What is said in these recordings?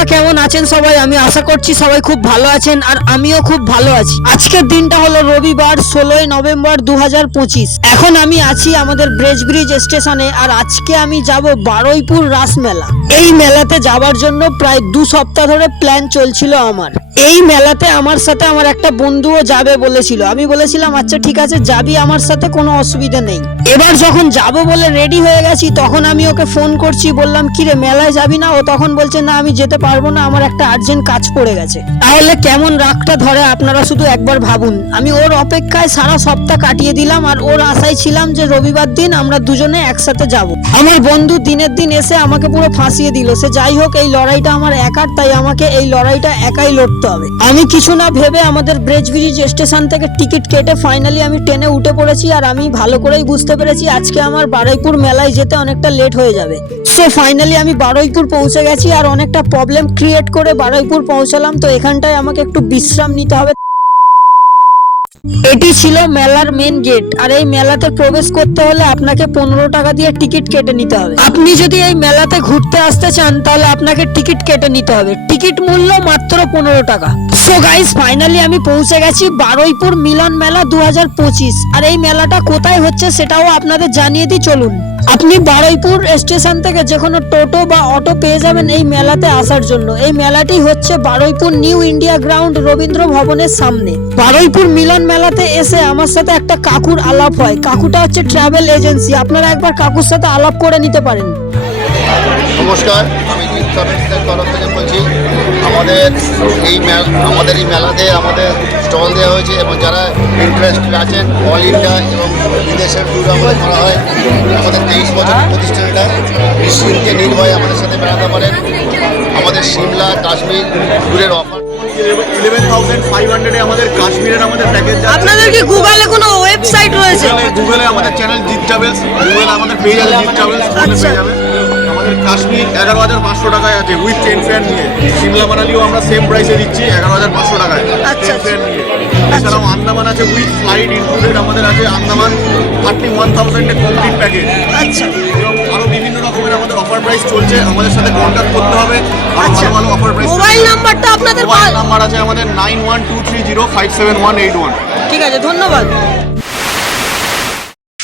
আপনারা কেমন আছেন সবাই? আমি আশা করছি সবাই খুব ভালো আছেন আর আমিও খুব ভালো আছি। আজকের দিনটা হলো রবিবার 16ই নভেম্বর 2025। এখন আমি আছি আমাদের ব্রিজ স্টেশনে আর আজকে আমি যাব বারুইপুর রাস মেলা। এই মেলাতে যাবার জন্য প্রায় 2 সপ্তাহ ধরে প্ল্যান চলছিল আমার। এই মেলাতে আমার সাথে আমার একটা বন্ধুও যাবে বলেছিল। আমি বলেছিলাম আচ্ছা ঠিক আছে যাবি আমার সাথে, কোনো অসুবিধা নেই। এবার যখন যাব বলে রেডি হয়ে গেছি তখন আমি ওকে ফোন করছি, বললাম কি রে মেলায় যাবি না? ও তখন বলছে না আমি যেতে পারবো না, আমার একটা আর্জেন্ট কাজ পড়ে গেছে। তাহলে কেমন রাগটা ধরে আপনারা শুধু একবার ভাবুন। আমি ওর অপেক্ষায় সারা সপ্তাহ কাটিয়ে দিলাম আর ওর আশায় ছিলাম যে রবিবার দিন আমরা দুজনে একসাথে যাব। আমার বন্ধু দিনের দিন এসে আমাকে পুরো ফাঁসিয়ে দিল। সে যাই হোক এই লড়াইটা আমার একার, তাই আমাকে এই লড়াইটা একাই লড়তে হবে। আমি কিছু না ভেবে আমাদের ব্রিজ স্টেশন থেকে টিকিট কেটে ফাইনালি আমি ট্রেনে উঠে পড়েছি আর আমি ভালো করেই বুঝতে পেরেছি আজকে আমার বারুইপুর মেলায় যেতে অনেকটা লেট হয়ে যাবে। সো ফাইনালি আমি বারুইপুর পৌঁছে গেছি আর অনেকটা প্রবলেম ক্রিয়েট করে বারুইপুর পৌঁছালাম। তো এখানটায় আমাকে একটু বিশ্রাম নিতে হবে। এটি ছিল মেলার মেন গেট আর এই মেলাতে প্রবেশ করতে হলে আপনাকে 15 টাকা দিয়ে টিকিট কেটে নিতে হবে। আপনি যদি এই মেলাতে ঘুরতে আসতে চান তাহলে আপনাকে টিকিট কেটে নিতে হবে। টিকিট মূল্য মাত্র 15 টাকা। সো গাইস ফাইনালি আমি পৌঁছে গেছি বারুইপুর মিলন মেলা 2025। আর এই মেলাটা কোথায় হচ্ছে সেটাও আপনাদের জানিয়ে দিই, চলুন। আপনি বারুইপুর স্টেশন থেকে যে কোনো টোটো বা অটো পেয়ে যাবেন এই মেলাতে আসার জন্য। এই মেলাটি হচ্ছে Baruipur new India ground Rabindra ভবনের সামনে। বারুইপুর মিলন মেলাতে এসে আমার সাথে একটা কাকুর আলাপ হয়। কাকুটা হচ্ছে ট্রাভেল এজেন্সি। আপনারা একবার কাকুর সাথে আলাপ করে নিতে পারেন। নমস্কার, আমি জিৎ ট্রাভেলসের তরফ থেকে বলছি। আমাদের এই মেলাতে আমাদের স্টল দেওয়া হয়েছে এবং যারা ইন্টারেস্টেড আছেন অল ইন্ডিয়া এবং বিদেশের ট্যুর আমাদের করা হয়। আমাদের 23 বছরের প্রতিষ্ঠান, এটা নিশ্চিন্তে নির্ভয়ে আমাদের সাথে বেড়াতে পারেন। আমাদের সিমলা কাশ্মীর ট্যুরের অফার 11,500 আমাদের কাশ্মীরের আমাদের প্যাকেজ। আপনাদের কি গুগলে কোনো ওয়েবসাইট রয়েছে? গুগলে আমাদের চ্যানেল জিৎ ট্রাভেলস, গুগলে আমাদের পেজ আছে জিৎ ট্রাভেলস, পেয়ে যাবেন। আমাদের কাশ্মীর 11,500 টাকায় আছে উইথ ট্রেন ফেয়ার নিয়ে। সিমলা মানালিও আমরা সেম প্রাইসে দিচ্ছি 11,500 টাকায় আচ্ছা ফেয়ার নিয়ে। এছাড়াও আন্দামান আছে উইথ ফ্লাইট ইনক্লুডেড। আমাদের আছে আন্দামান 31,000 কমপ্লিট প্যাকেজ। আচ্ছা, এবং আরও বিভিন্ন রকমের আমাদের অফার প্রাইস চলছে। আমাদের সাথে কন্ট্যাক্ট করতে হবে। আচ্ছা, ভালো অফার প্রাইস। মোবাইল নাম্বারটা আপনাদের মোবাইল নাম্বার আছে আমাদের 9123057181। ঠিক আছে, ধন্যবাদ।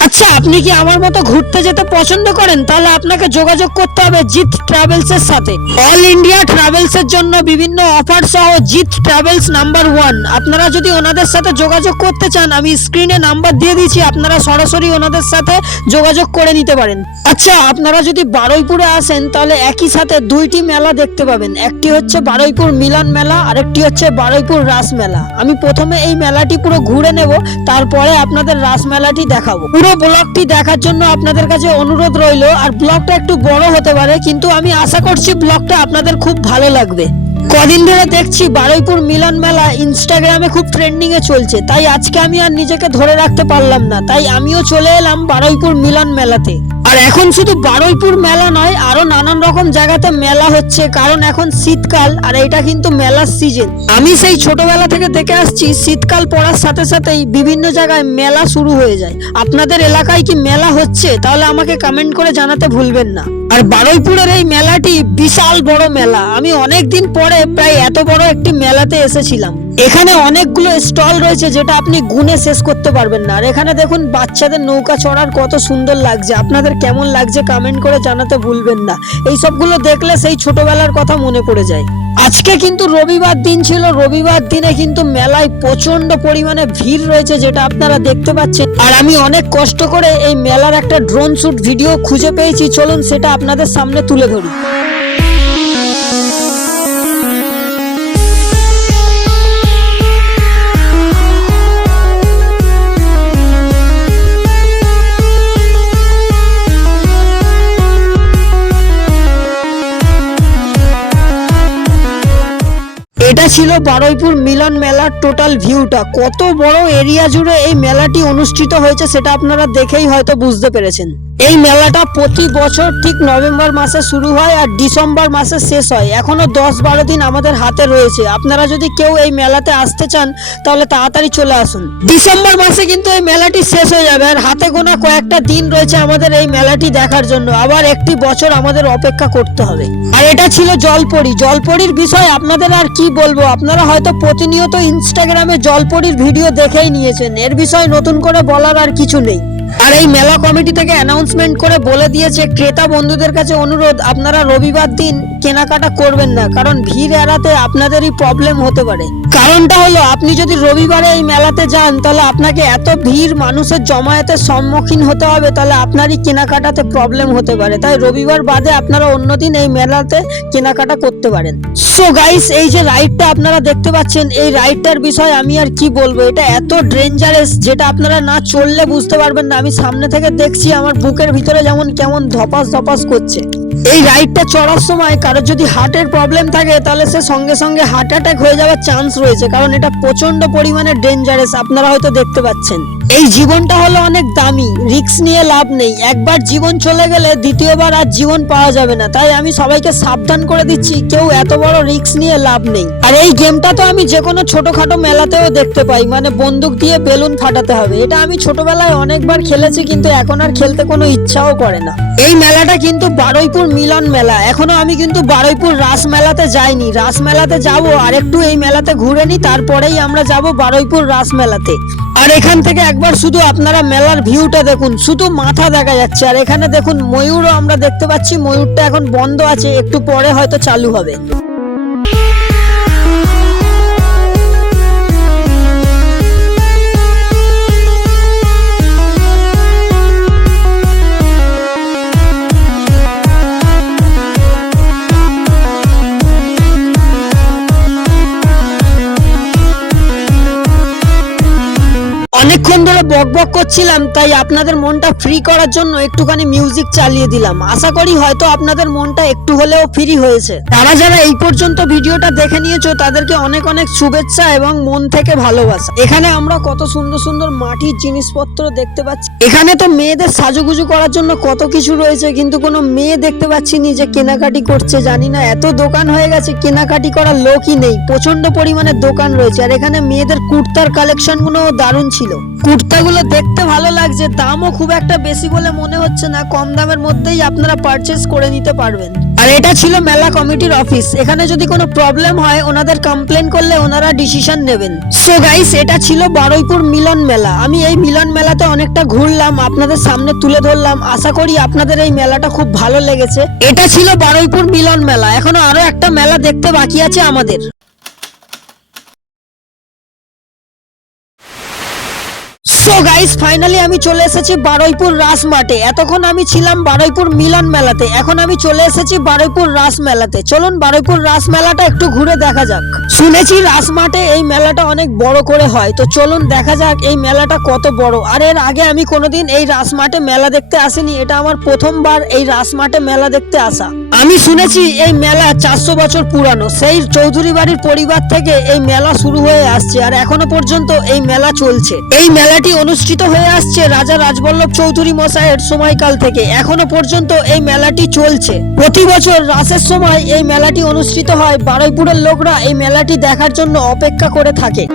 আচ্ছা, আপনি কি আমার মতো ঘুরতে যেতে পছন্দ করেন? তাহলে আপনাকে যোগাযোগ করতে হবে জিৎ ট্রাভেলস এর সাথে। অল ইন্ডিয়া ট্রাভেলস এর জন্য বিভিন্ন অফার সহ জিৎ ট্রাভেলস নাম্বার 1। আপনারা যদি ওনাদের সাথে যোগাযোগ করতে চান আমি স্ক্রিনে নাম্বার দিয়ে দিয়েছি, আপনারা সরাসরি ওনাদের সাথে যোগাযোগ করে নিতে পারেন। আচ্ছা, আপনারা যদি বারুইপুরে আসেন তাহলে একই সাথে 2টি মেলা দেখতে পাবেন। একটি হচ্ছে বারুইপুর মিলন মেলা আর একটি হচ্ছে বারুইপুর রাস মেলা। আমি প্রথমে এই মেলাটি পুরো ঘুরে নেব, তারপরে আপনাদের রাস মেলাটি দেখাবো। পুরো ব্লগটি দেখার জন্য আপনাদের কাছে অনুরোধ রইল। আর ব্লগটা একটু বড় হতে পারে কিন্তু আমি আশা করছি ব্লগটা আপনাদের খুব ভালো লাগবে। কদিন ধরে দেখছি বারুইপুর মিলন মেলা ইনস্টাগ্রামে খুব ট্রেন্ডিং এ চলছে, তাই আজকে আমি আর নিজেকে ধরে রাখতে পারলাম না, তাই আমিও চলে এলাম বারুইপুর মিলন মেলাতে। আর এখন শুধু বারুইপুর মেলা নয়, আরো নানান রকম জায়গাতে মেলা হচ্ছে, কারণ এখন শীতকাল আর এটা কিন্তু মেলার সিজন। আমি সেই ছোটবেলা থেকে দেখে আসছি শীতকাল পড়ার সাথে সাথেই বিভিন্ন জায়গায় মেলা শুরু হয়ে যায়। আপনাদের এলাকায় কি মেলা হচ্ছে? তাহলে আমাকে কমেন্ট করে জানাতে ভুলবেন না। আর বারুইপুরের এই মেলাটি বিশাল বড় মেলা। আমি অনেক দিন পরে প্রায় এত বড় একটি মেলাতে এসেছিলাম। এখানে অনেকগুলো স্টল রয়েছে যেটা আপনি গুনে শেষ করতে পারবেন না। আর এখানে দেখুন বাচ্চাদের নৌকা চড়ার কত সুন্দর লাগছে। আপনাদের কেমন লাগছে কমেন্ট করে জানাতে ভুলবেন না। এই সবগুলো দেখলে সেই ছোটবেলার কথা মনে পড়ে যায়। আজকে কিন্তু রবিবার দিন ছিল। রবিবার দিনে কিন্তু মেলায় প্রচন্ড পরিমাণে ভিড় রয়েছে যেটা আপনারা দেখতে পাচ্ছেন। আর আমি অনেক কষ্ট করে এই মেলার একটা ড্রোন শুট ভিডিও খুঁজে পেয়েছি, চলুন সেটা আপনাদের সামনে তুলে ধরি। এটা ছিল বারুইপুর মিলন মেলার টোটাল ভিউটা। কত বড় এরিয়া জুড়ে এই মেলাটি অনুষ্ঠিত হয়েছে সেটা আপনারা দেখেই হয়তো বুঝতে পেরেছেন। এই মেলাটা প্রতি বছর ঠিক নভেম্বর মাসে শুরু হয় আর ডিসেম্বর মাসে শেষ হয়। এখনো 10-12 দিন আমাদের হাতে রয়েছে। আপনারা যদি কেউ এই মেলাতে আসতে চান তাহলে তাড়াতাড়ি চলে আসুন। ডিসেম্বর মাসে কিন্তু এই মেলাটি শেষ হয়ে যাবে আর হাতে গোনা কয়েকটা দিন রয়েছে আমাদের এই মেলাটি দেখার জন্য। আবার একটি বছর আমাদের অপেক্ষা করতে হবে। আর এটা ছিল জলপরি। জলপরির বিষয় আপনাদের আর কি বলবো, আপনারা হয়তো প্রতিনিয়ত ইনস্টাগ্রামে জলপরির ভিডিও দেখেই নিয়েছেন। এর বিষয়ে নতুন করে বলার আর কিছু নেই। আর এই মেলা কমিটি থেকে অ্যানাউন্সমেন্ট করে বলে দিয়েছে ক্রেতা বন্ধুদের কাছে অনুরোধ, আপনারা রবিবার দিন কেনাকাটা করবেন না, কারণ ভিড় এড়াতে আপনাদেরই প্রবলেম হতে পারে। কারণটা হলো, আপনি যদি রবিবারে এই মেলাতে যান তাহলে আপনাকে এত ভিড় মানুষের জমায়েতের সম্মুখীন হতে হবে, তাহলে আপনারই কেনাকাটাতে প্রবলেম হতে পারে। তাই রবিবার বাদে আপনারা অন্যদিন এই মেলাতে কেনাকাটা করতে পারেন। সো গাইস, এই যে রাইডটা আপনারা দেখতে পাচ্ছেন, এই রাইডটার বিষয়ে আমি আর কি বলবো, এটা এত ডেঞ্জারাস যেটা আপনারা না চললে বুঝতে পারবেন না। আমি সামনে থেকে দেখছি, আমার বুকের ভিতরে যেমন কেমন ধপাস ধপাস করছে। এই রাইডটা চড়ার সময় কারোর যদি হার্টের প্রবলেম থাকে তাহলে সে সঙ্গে সঙ্গে হার্ট অ্যাটাক হয়ে যাওয়ার চান্স রয়েছে, কারণ এটা প্রচন্ড পরিমাণে ডেঞ্জারাস। আপনারা হয়তো দেখতে পাচ্ছেন। এই জীবনটা হলো অনেক দামি, রিস্ক নিয়ে লাভ নেই। একবার জীবন চলে গেলে দ্বিতীয়বার আর জীবন পাওয়া যাবে না। তাই আমি সবাইকে সাবধান করে দিচ্ছি, কেউ এত বড় রিস্ক নিয়ে লাভ নেই। আর এই গেমটা তো আমি যে কোনো ছোটখাটো মেলাতেও দেখতে পাই, মানে বন্দুক দিয়ে বেলুন ফাটাতে হবে। এটা আমি ছোটবেলায় অনেকবার খেলেছি, কিন্তু এখন আর খেলতে কোনো ইচ্ছাও করে না। এই মেলাটা কিন্তু বারুইপুর মিলন মেলা। এখনো আমি কিন্তু বারুইপুর রাস মেলাতে যাইনি। রাস মেলাতে যাবো, আর একটু এই মেলাতে ঘুরে নি, তারপরেই আমরা যাব বারুইপুর রাস মেলাতে। আর এখান থেকে একবার শুধু আপনারা মেলার ভিউটা দেখুন, শুধু মাথা দেখা যাচ্ছে। আর এখানে দেখুন ময়ূরও আমরা দেখতে পাচ্ছি। ময়ূরটা এখন বন্ধ আছে, একটু পরে হয়তো চালু হবে। অনেকক্ষণ ধরে বকবক করছিলাম, তাই আপনাদের মনটা ফ্রি করার জন্য একটুখানি মিউজিক চালিয়ে দিলাম। আশা করি হয়তো আপনাদের মনটা একটু হলেও ফ্রি হয়েছে। তারা যারা এই পর্যন্ত ভিডিওটা দেখে নিয়েছো তাদেরকে অনেক অনেক শুভেচ্ছা এবং মন থেকে ভালোবাসা। এখানে আমরা কত সুন্দর সুন্দর মাটির জিনিসপত্র দেখতে পাচ্ছি। এখানে তো মেয়েদের সাজুগুজু করার জন্য কত কিছু রয়েছে, কিন্তু কোনো মেয়ে দেখতে পাচ্ছি নি যে কেনাকাটি করছে। জানি না, এত দোকান হয়ে গেছে, কেনাকাটি করার লোকই নেই। প্রচন্ড পরিমাণে দোকান রয়েছে। আর এখানে মেয়েদের কুর্তার কালেকশন গুলো দারুণ ছিল। কুর্তাগুলো দেখতে ভালো লাগছে, দামও খুব একটা বেশি বলে মনে হচ্ছে না। কম দামের মধ্যেই আপনারা পারচেজ করে নিতে পারবেন। আর এটা ছিল মেলা কমিটির অফিস। এখানে যদি কোনো প্রবলেম হয় ওনাদের কমপ্লেন করলে ওনারা ডিসিশন নেবেন। সো গাইস, এটা ছিল বারুইপুর মিলন মেলা। আমি এই মিলন মেলাতে অনেকটা ঘুরলাম, আপনাদের সামনে তুলে ধরলাম। আশা করি আপনাদের এই মেলাটা খুব ভালো লেগেছে। এটা ছিল বারুইপুর মিলন মেলা। এখনো আরো একটা মেলা দেখতে বাকি আছে আমাদের। সো গাইস, ফাইনালি আমি চলে এসেছি বারুইপুর রাস মাঠে। এতক্ষণ আমি ছিলাম বারুইপুর মিলন মেলাতে, এখন আমি চলে এসেছি বারুইপুর রাস মেলাতে। চলুন বারুইপুর রাস মেলাটা একটু ঘুরে দেখা যাক। শুনেছি রাস মাঠে এই মেলাটা অনেক বড় করে হয়, তো চলুন দেখা যাক এই মেলাটা কত বড়। আর এর আগে আমি কোনোদিন এই রাস মাঠে মেলা দেখতে আসিনি। এটা আমার প্রথমবার এই রাস মাঠে মেলা দেখতে আসা। আমি শুনেছি এই মেলা 400 বছর পুরানো। সেই চৌধুরী বাড়ির পরিবার থেকে এই মেলা শুরু হয়ে আসছে, আর এখনো পর্যন্ত এই মেলা চলছে। এই মেলাটি অনুষ্ঠিত হয়ে আসছে রাজা রাজবল্লভ চৌধুরী মশাইয়ের সময়কাল থেকে। এখনো পর্যন্ত এই মেলাটি চলছে। প্রতি বছর রাসের সময় এই মেলাটি অনুষ্ঠিত হয়। বারুইপুরের লোকরা এই মেলাটি দেখার জন্য অপেক্ষা করে থাকে।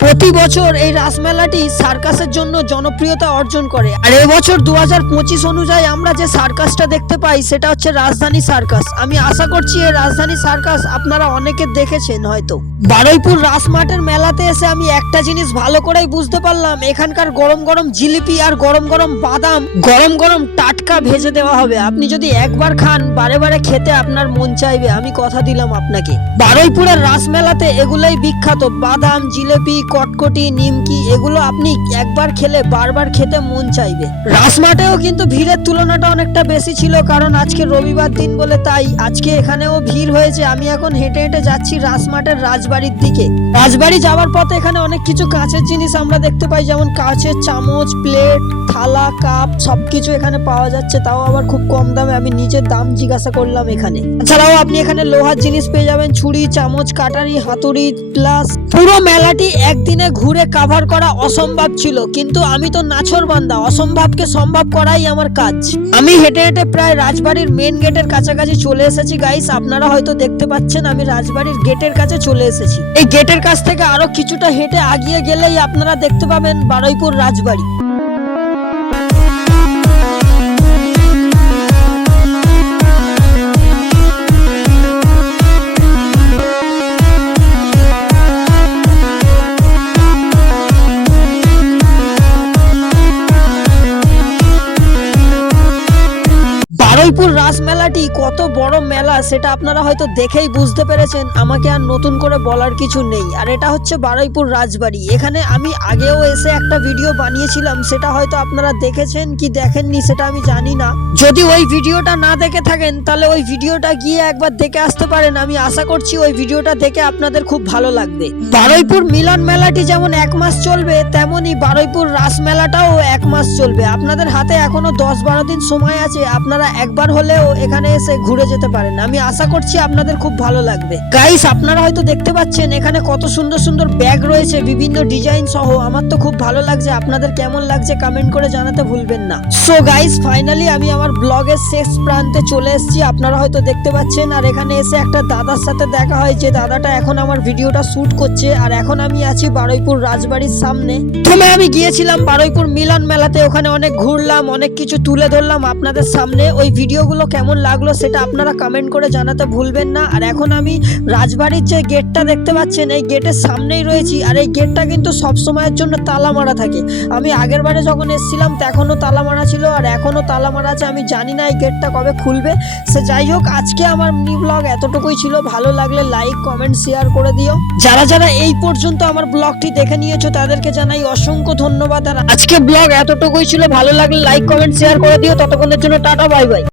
প্রতি বছর এই রাসমেলাটি সার্কাসের জন্য জনপ্রিয়তা অর্জন করে। আর এবছর 2025 অনুযায়ী আমরা যে সার্কাসটা দেখতে পাই সেটা হচ্ছে রাজধানী সার্কাস। আমি আশা করছি এই রাজধানী সার্কাস আপনারা অনেকে দেখেছেন হয়তো। বারুইপুর রাস মাঠের মেলাতে এসে আমি একটা জিনিস ভালো করেই বুঝতে পারলাম, এখানকার গরম গরম জিলিপি আর গরম গরম বাদাম গরম গরম টাটকা ভেজে দেওয়া হবে। আপনি যদি একবার খান বারে বারে খেতে আপনার মন চাইবে, আমি কথা দিলাম আপনাকে। বারুইপুরের রাস মেলাতে এগুলোই বিখ্যাত, বাদাম, জিলিপি, কটলেট, চটকটি, নিমকি, এগুলো আপনি একবার খেলে বারবার খেতে মন চাইবে। রাসমাটেও কিন্তু ভিড়ের তুলনাটা অনেকটা বেশি ছিল, কারণ আজকে রবিবার দিন বলে তাই আজকে এখানেও ভিড় হয়েছে। আমি এখন হেঁটে হেঁটে যাচ্ছি রাসমাটের রাজবাড়ির দিকে। রাজবাড়ি যাওয়ার পথে এখানে অনেক কিছু কাঁচের জিনিস আমরা দেখতে পাই, যেমন কাঁচের চামচ, প্লেট, থালা, কাপ সবকিছু এখানে পাওয়া যাচ্ছে, তাও আবার খুব কম দামে। আমি নিজের দাম জিজ্ঞাসা করলাম এখানে। এছাড়াও আপনি এখানে লোহার জিনিস পেয়ে যাবেন, ছুরি, চামচ, কাটারি, হাতুড়ি, প্লাস পুরো মেলাটি একদিনে ঘুরে কাভার করা অসম্ভব ছিল, কিন্তু আমি তো নাছোড়বান্দা, অসম্ভবকে সম্ভব করাই আমার কাজ। আমি হেঁটে হেঁটে প্রায় রাজবাড়ির মেন গেটের কাছাকাছি চলে এসেছি গাইস। আপনারা হয়তো দেখতে পাচ্ছেন আমি রাজবাড়ির গেটের কাছে চলে এসেছি। এই গেটের কাছ থেকে আরো কিছুটা হেঁটে আগিয়ে গেলেই আপনারা দেখতে পাবেন বারুইপুর রাজবাড়ি। বারুইপুর রাস মেলাটি কত বড় মেলা সেটা আপনারা হয়তো দেখেই বুঝতে পেরেছেন, আমাকে আর নতুন করে বলার কিছু নেই। আর এটা হচ্ছে বারুইপুর রাজবাড়ি। এখানে আমি আগেও এসে একটা ভিডিও বানিয়েছিলাম, সেটা হয়তো আপনারা দেখেছেন কি দেখেননি সেটা আমি জানি না। যদি ওই ভিডিওটা না দেখে থাকেন তাহলে ওই ভিডিওটা গিয়ে একবার দেখে আসতে পারেন। আমি আশা করছি ওই ভিডিওটা দেখে আপনাদের খুব ভালো লাগবে। বারুইপুর মিলন মেলাটি যেমন 1 মাস চলবে, তেমনি বারুইপুর রাস মেলাটাও 1 মাস চলবে। আপনাদের হাতে এখনো 10-12 দিন সময় আছে, আপনারা একবার হলেও এখানে এসে ঘুরে যেতে পারেন। আমি আশা করছি আপনাদের খুব ভালো লাগবে। গাইস, আপনারা হয়তো দেখতে পাচ্ছেন এখানে কত সুন্দর সুন্দর ব্যাগ রয়েছে বিভিন্ন ডিজাইন সহ। আমার তো খুব ভালো লাগছে, আপনাদের কেমন লাগছে কমেন্ট করে জানাতে ভুলবেন না। সো গাইস, ফাইনালি আমি আমার ব্লগের শেষ প্রান্তে চলে এসেছি, আপনারা হয়তো দেখতে পাচ্ছেন। আর এখানে এসে একটা দাদার সাথে দেখা হয়, যে দাদাটা এখন আমার ভিডিওটা শুট করছে। আর এখন আমি আছি বারুইপুর রাজবাড়ির সামনে। প্রথমে আমি গিয়েছিলাম বারুইপুর মিলন মেলাতে, ওখানে অনেক ঘুরলাম, অনেক কিছু তুলে ধরলাম আপনাদের সামনে। ওই ভিডিওগুলো কেমন লাগলো সেটা আপনারা কমেন্ট করে জানাতে ভুলবেন না। আর এখন আমি রাজবাড়ির যে গেটটা দেখতে পাচ্ছেন, এই গেটের সামনেই রয়েছি। আর এই গেটটা কিন্তু সব সময়ের জন্য তালা মারা থাকে। আমি আগের বারে যখন এসেছিলাম তখনও তালা মারা ছিল, আর এখনও তালা মারা আছে। আমি জানি না এই গেটটা কবে খুলবে। সে যাই হোক, আজকে আমার মিনি ব্লগ এতটুকুই ছিল। ভালো লাগলে লাইক, কমেন্ট, শেয়ার করে দিও। যারা যারা এই পর্যন্ত আমার ব্লগটি দেখে নিয়েছো তাদেরকে জানাই অসংখ্য ধন্যবাদ। আর আজকে ব্লগ এতটুকুই ছিল। ভালো লাগলে লাইক, কমেন্ট, শেয়ার করে দিও। ততক্ষণের জন্য টাটা, বাই বাই।